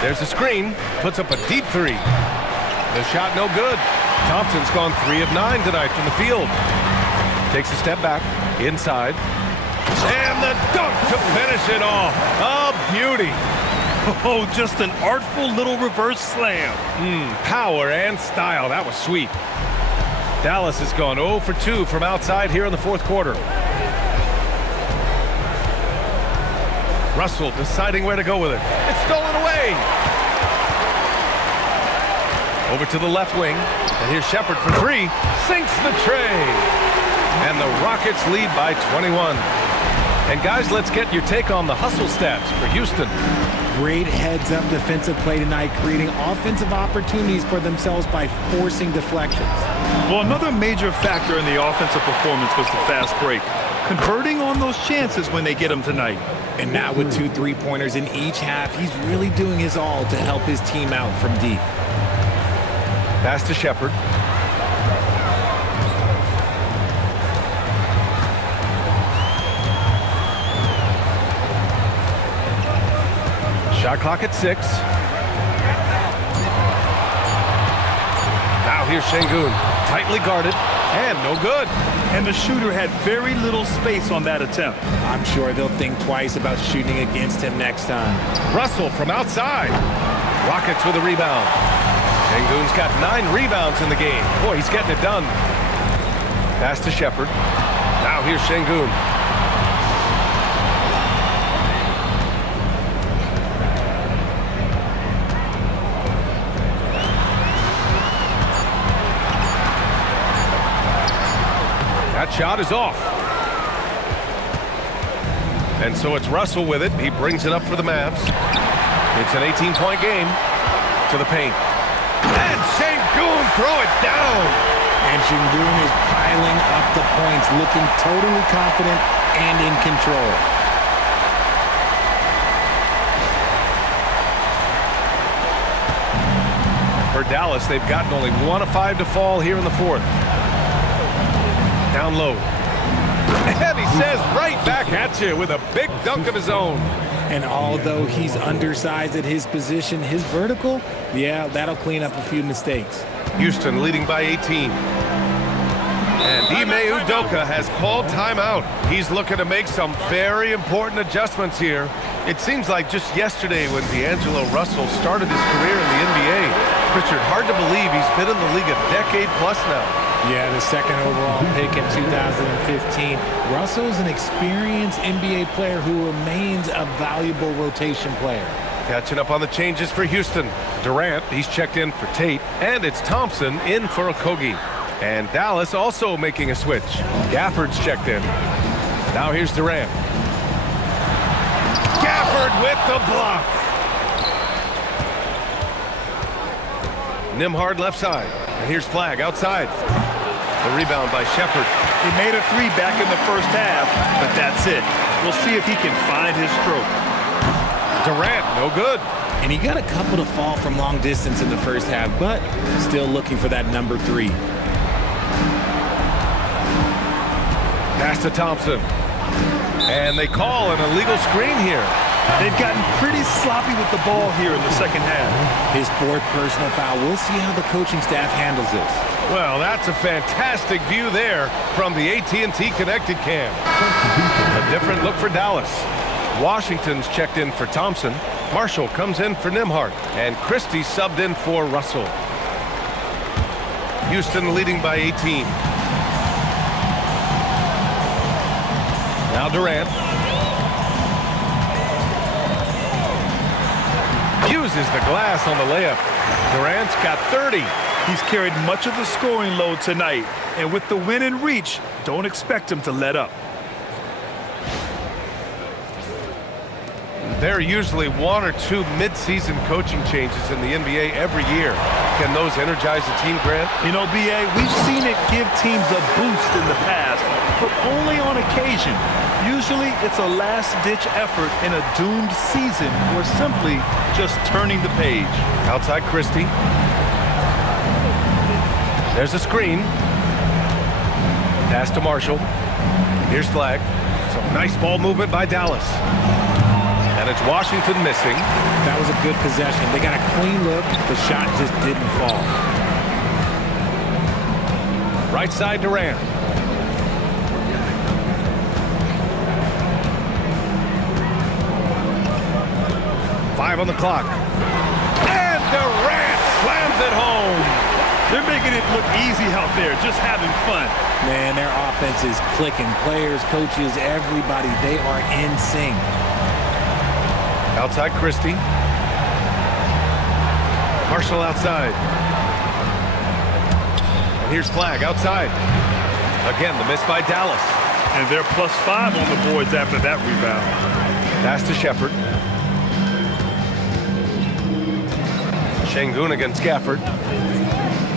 There's a screen. Puts up a deep 3. The shot no good. Thompson's gone 3 of 9 tonight from the field. Takes a step back. Inside. And the dunk to finish it off. A beauty. Oh, just an artful little reverse slam. Power and style. That was sweet. Dallas has gone 0 for 2 from outside here in the fourth quarter. Russell deciding where to go with it. It's stolen away. Over to the left wing. And here's Shepard for 3. Sinks the tray. And the Rockets lead by 21. And guys, let's get your take on the hustle stats for Houston. Great heads-up defensive play tonight, creating offensive opportunities for themselves by forcing deflections. Well, another major factor in the offensive performance was the fast break. Converting on those chances when they get them tonight. And now with 2 3-pointers in each half, he's really doing his all to help his team out from deep. Pass to Shepard. Shot clock at 6. Now here's Sengun, tightly guarded, and no good. And the shooter had very little space on that attempt. I'm sure they'll think twice about shooting against him next time. Russell from outside. Rockets with a rebound. Sengun's got 9 rebounds in the game. Boy, he's getting it done. Pass to Shepard. Now here's Sengun. That shot is off. And so it's Russell with it. He brings it up for the Mavs. It's an 18-point game. To the paint. And Sengun throw it down. And Sengun is piling up the points, looking totally confident and in control. For Dallas, they've gotten only 1 of 5 to fall here in the fourth. Down low. And he says right back at you with a big dunk of his own. And although he's undersized at his position, his vertical, yeah, that'll clean up a few mistakes. Houston leading by 18. And Ime Udoka has called timeout. He's looking to make some very important adjustments here. It seems like just yesterday when D'Angelo Russell started his career in the NBA, Richard, hard to believe he's been in the league a decade plus now. Yeah, the second overall pick in 2015. Russell's an experienced NBA player who remains a valuable rotation player. Catching up on the changes for Houston. Durant, he's checked in for Tate, and it's Thompson in for Okogie. And Dallas also making a switch. Gafford's checked in. Now here's Durant. Gafford with the block. Nembhard left side. And here's Flagg outside. The rebound by Shepherd. He made a three back in the first half, but that's it. We'll see if he can find his stroke. Durant, no good. And he got a couple to fall from long distance in the first half, but still looking for that number 3. Pass to Thompson. And they call an illegal screen here. They've gotten pretty sloppy with the ball here in the second half. His 4th personal foul. We'll see how the coaching staff handles this. Well, that's a fantastic view there from the AT&T Connected Cam. A different look for Dallas. Washington's checked in for Thompson. Marshall comes in for Nembhard. And Christie subbed in for Russell. Houston leading by 18. Now Durant. Uses the glass on the layup. Durant's got 30. He's carried much of the scoring load tonight. And with the win in reach, don't expect him to let up. There are usually 1 or 2 mid-season coaching changes in the NBA every year. Can those energize the team, Grant? You know, B.A., we've seen it give teams a boost in the past, but only on occasion. Usually it's a last-ditch effort in a doomed season or simply just turning the page. Outside Christie. There's a screen. Pass to Marshall. Here's Flagg. Some nice ball movement by Dallas. And it's Washington missing. That was a good possession. They got a clean look. The shot just didn't fall. Right side Durant. Five on the clock. And Durant slams it home. They're making it look easy out there, just having fun. Man, their offense is clicking. Players, coaches, everybody, they are in sync. Outside Christie. Marshall outside. And here's Flagg outside. Again, the miss by Dallas. And they're +5 on the boards after that rebound. Pass to Shepherd. Sengun against Gafford.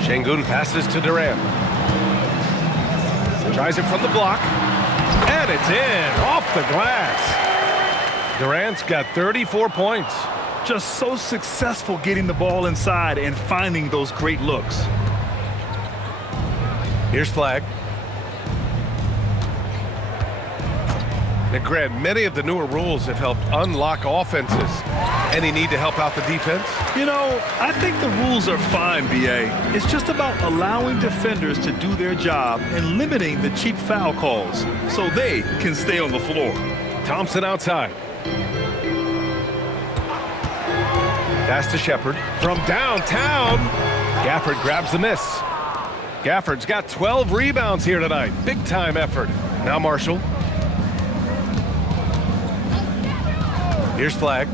Sengun passes to Durant. Tries it from the block. And it's in, off the glass. Durant's got 34 points. Just so successful getting the ball inside and finding those great looks. Here's Flagg. And Grant, many of the newer rules have helped unlock offenses. Any need to help out the defense? You know, I think the rules are fine, B.A. It's just about allowing defenders to do their job and limiting the cheap foul calls so they can stay on the floor. Thompson outside. Pass to Shepherd from downtown. Gafford grabs the miss. Gafford's got 12 rebounds here tonight. Big time effort. Now Marshall. Here's Flagg.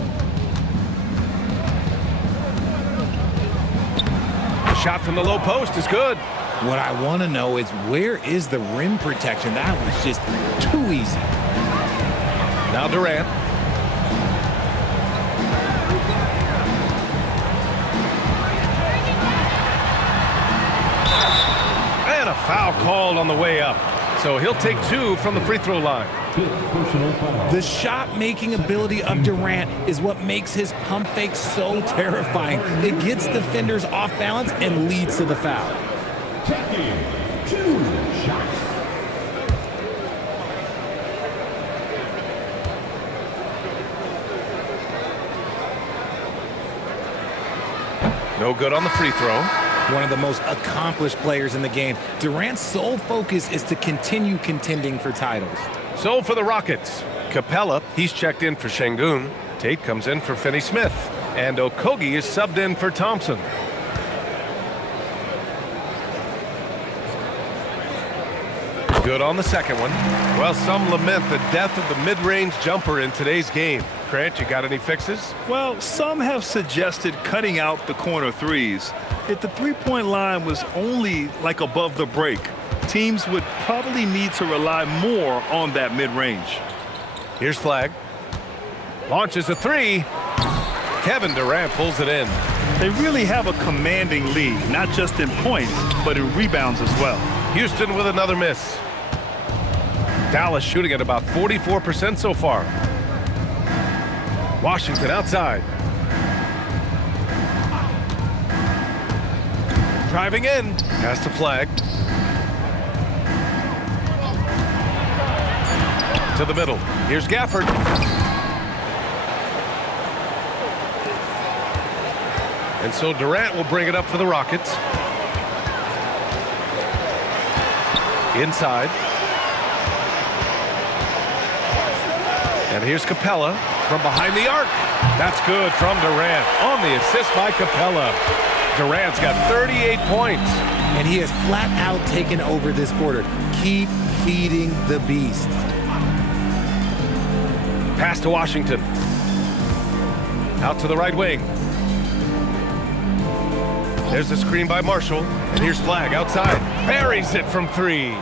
The shot from the low post is good. What I want to know is where is the rim protection? That was just too easy. Now Durant. And a foul called on the way up. So he'll take 2 from the free throw line. The shot-making ability of Durant is what makes his pump fake so terrifying. It gets defenders off balance and leads to the foul. Taking 2 shots. No good on the free throw. One of the most accomplished players in the game. Durant's sole focus is to continue contending for titles. So for the Rockets, Capella, he's checked in for Sengun. Tate comes in for Finney-Smith. And Okogie is subbed in for Thompson. Good on the second one. Well, some lament the death of the mid-range jumper in today's game. Grant, you got any fixes? Well, some have suggested cutting out the corner threes. If the three-point line was only like above the break, teams would probably need to rely more on that mid-range. Here's Flagg. Launches a three. Kevin Durant pulls it in. They really have a commanding lead, not just in points, but in rebounds as well. Houston with another miss. Dallas shooting at about 44% so far. Washington outside. Driving in. Pass to Flagg. To the middle. Here's Gafford. And so Durant will bring it up for the Rockets. Inside. And here's Capella from behind the arc. That's good from Durant on the assist by Capella. Durant's got 38 points. And he has flat out taken over this quarter. Keep feeding the beast. Pass to Washington. Out to the right wing. There's the screen by Marshall. And here's Flagg outside. Buries it from three.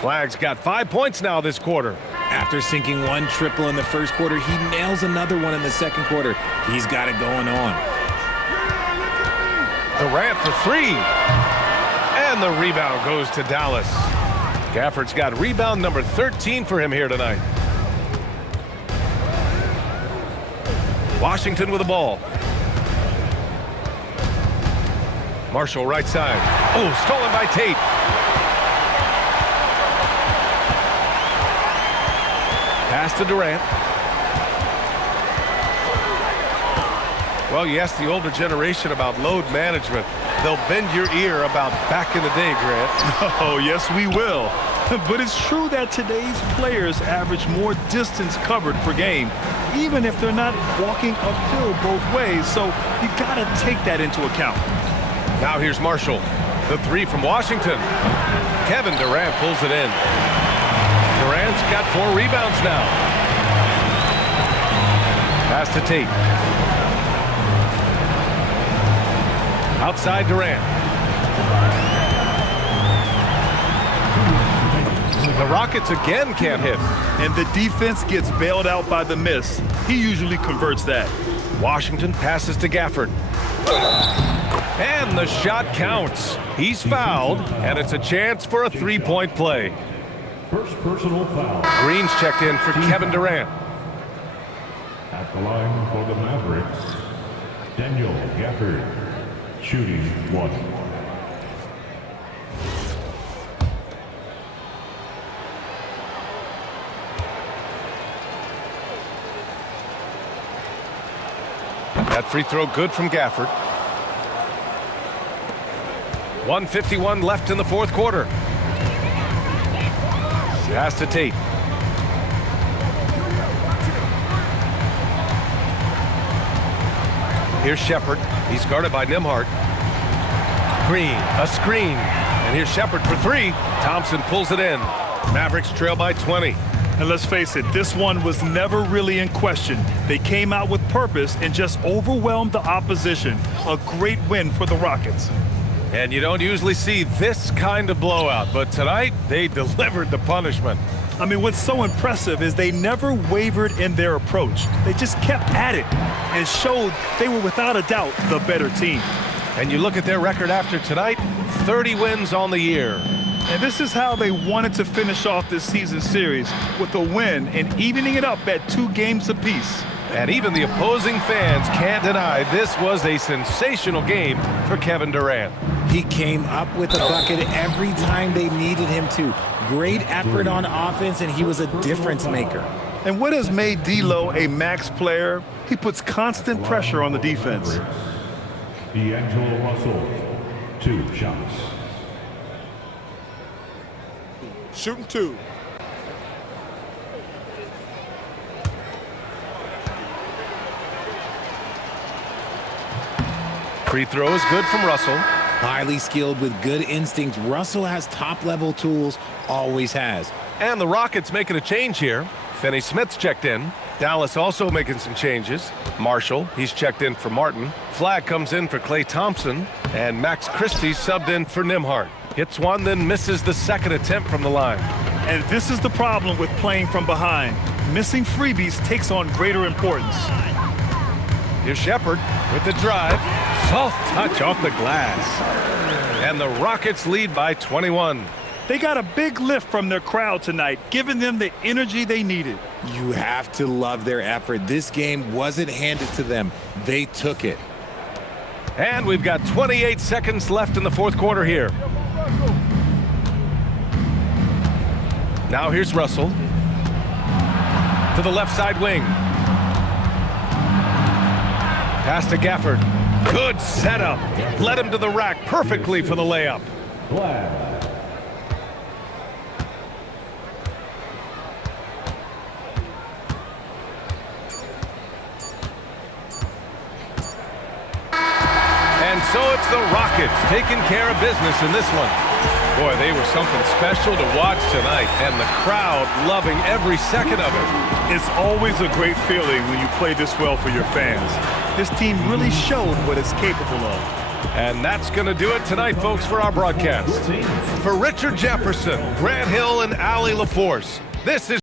Flagg's got 5 points now this quarter. After sinking one triple in the first quarter, he nails another one in the second quarter. He's got it going on. Durant for three. And the rebound goes to Dallas. Gafford's got rebound number 13 for him here tonight. Washington with the ball. Marshall right side. Oh, stolen by Tate. Pass to Durant. Well, you ask the older generation about load management. They'll bend your ear about back in the day, Grant. Oh, yes, we will. But it's true that today's players average more distance covered per game, even if they're not walking uphill both ways. So you got to take that into account. Now here's Marshall. The three from Washington. Kevin Durant pulls it in. Durant's got 4 rebounds now. Pass to Tate. Outside Durant. The Rockets again can't hit. And the defense gets bailed out by the miss. He usually converts that. Washington passes to Gafford. And the shot counts. He's fouled, and it's a chance for a three-point play. First personal foul. Green's checked in for Kevin Durant. At the line for the Mavericks, Daniel Gafford, shooting 1. That free throw good from Gafford. 1:51 left in the fourth quarter. Pass to Tate. Here's Shepard. He's guarded by Nembhard. Green, a screen. And here's Shepard for three. Thompson pulls it in. Mavericks trail by 20. And let's face it, this one was never really in question. They came out with purpose and just overwhelmed the opposition. A great win for the Rockets. And you don't usually see this kind of blowout, but tonight they delivered the punishment. I mean, what's so impressive is they never wavered in their approach. They just kept at it and showed they were without a doubt the better team. And you look at their record after tonight, 30 wins on the year. And this is how they wanted to finish off this season series, with a win and evening it up at 2 games apiece. And even the opposing fans can't deny this was a sensational game for Kevin Durant. He came up with a bucket every time they needed him to. Great effort on offense, and he was a difference maker. And what has made D'Lo a max player? He puts constant pressure on the defense. D'Angelo Russell, 2 shots. Shooting 2. Free throw is good from Russell. Highly skilled with good instincts. Russell has top-level tools, always has. And the Rockets making a change here. Finney Smith's checked in. Dallas also making some changes. Marshall, he's checked in for Martin. Flagg comes in for Klay Thompson. And Max Christie subbed in for Nembhard. Hits one, then misses the second attempt from the line. And this is the problem with playing from behind. Missing freebies takes on greater importance. Here's Shepherd with the drive. Soft touch off the glass. And the Rockets lead by 21. They got a big lift from their crowd tonight, giving them the energy they needed. You have to love their effort. This game wasn't handed to them. They took it. And we've got 28 seconds left in the fourth quarter here. Now here's Russell. To the left side wing. Pass to Gafford. Good setup. Led him to the rack perfectly for the layup. And so it's the Rockets taking care of business in this one. Boy, they were something special to watch tonight, and the crowd loving every second of it. It's always a great feeling when you play this well for your fans. This team really showed what it's capable of. And that's going to do it tonight, folks, for our broadcast. For Richard Jefferson, Grant Hill, and Allie LaForce, this is